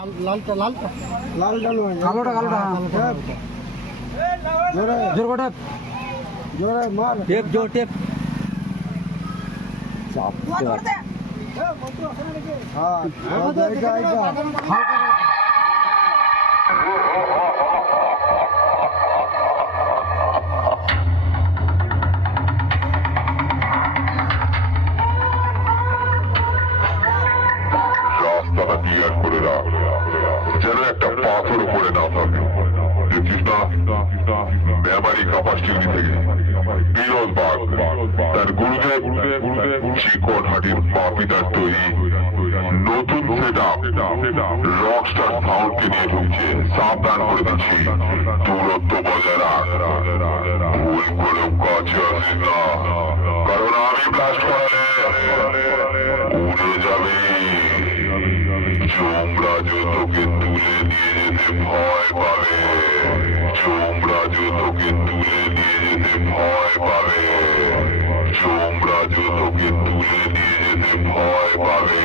লালটা কালোটা জোরে জোরে জোরে মার টেপ চাপ হ্যাঁ রাস্তাটা ক্লিয়ার করে রাখ, যেন একটা পাথর পড়ে না থাকে। দেখিস না মেমারি কাপাস চিংড়ি থেকে বিরল বাঘ তার গুরুদেব চিকন হাটির পাপিতার তৈরি নতুন সেটআপ রকস্টার সাউন্ডকে নিয়ে ঢুকছে। সাবধান করে দিচ্ছি, দূরত্ব বজায় রাখ, ভুল করেও কাছে আসিস না, কারণ আমি ব্লাস্ট করালে উড়ে যাবে। যমরাজ তোকে তুলে নিয়ে যেতে ভয় পাবে, যমরাজ তোকে তুলে নিয়ে যেতে ভয় পাবে, যমরাজ তোকে তুলে নিয়ে যেতে ভয় পাবে।